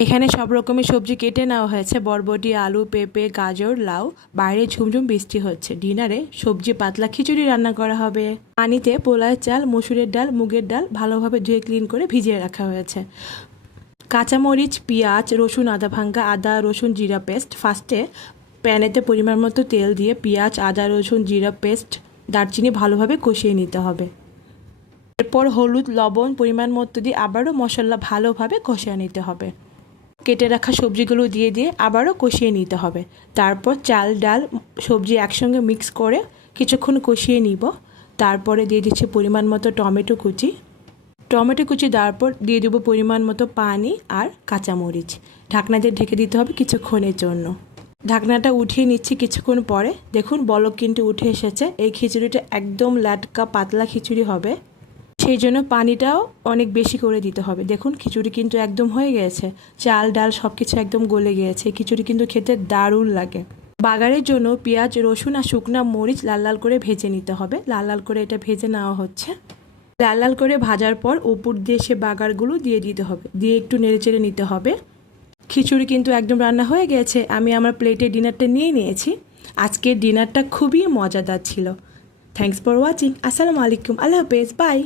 এখানে সব রকমের সবজি কেটে নেওয়া হয়েছে, বরবটি, আলু, পেঁপে, গাজর, লাউ। বাইরে ঝুমঝুম বৃষ্টি হচ্ছে। ডিনারে সবজি পাতলা খিচুড়ি রান্না করা হবে। পানিতে পোলার চাল, মসুরের ডাল, মুগের ডাল ভালোভাবে ধুয়ে ক্লিন করে ভিজিয়ে রাখা হয়েছে। কাঁচামরিচ, পেঁয়াজ, রসুন, আদা ভাঙ্গা, আদা রসুন জিরা পেস্ট। ফার্স্টে প্যানেতে পরিমাণ মতো তেল দিয়ে পেঁয়াজ, আদা রসুন জিরা পেস্ট, দারচিনি ভালোভাবে কষিয়ে নিতে হবে। এরপর হলুদ, লবণ পরিমাণ মতো দিয়ে আবারও মশলা ভালোভাবে কষিয়ে নিতে হবে। কেটে রাখা সবজিগুলো দিয়ে আবারও কষিয়ে নিতে হবে। তারপর চাল, ডাল, সবজি একসঙ্গে মিক্স করে কিছুক্ষণ কষিয়ে নিব। তারপরে দিয়ে দিচ্ছি পরিমাণ মতো টমেটো কুচি। টমেটো কুচি দেওয়ার পর দিয়ে দেবো পরিমাণ মতো পানি আর কাঁচামরিচ। ঢাকনা দিয়ে ঢেকে দিতে হবে কিছুক্ষণের জন্য। ঢাকনাটা উঠিয়ে নিচ্ছি কিছুক্ষণ পরে। দেখুন বলক কিন্তু উঠে এসেছে। এই খিচুড়িটা একদম লাটকা পাতলা খিচুড়ি হবে, সেই জন্য পানিটাও অনেক বেশি করে দিতে হবে। দেখুন খিচুড়ি কিন্তু একদম হয়ে গেছে। চাল ডাল সব কিছু একদম গলে গিয়েছে। খিচুড়ি কিন্তু খেতে দারুণ লাগে। বাগারের জন্য পেঁয়াজ, রসুন আর শুকনা মরিচ লাল লাল করে ভেজে নিতে হবে। লাল লাল করে এটা ভেজে নেওয়া হচ্ছে। লাল লাল করে ভাজার পর উপর দিয়ে সে বাগারগুলো দিয়ে দিতে হবে, দিয়ে একটু নেড়েচেড়ে নিতে হবে। খিচুড়ি কিন্তু একদম রান্না হয়ে গেছে। আমি আমার প্লেটে ডিনারটা নিয়ে নিয়েছি। আজকের ডিনারটা খুবই মজাদার ছিল। Thanks for watching. আসসালামু আলাইকুম। আল্লাহ হাফেজ। বাই।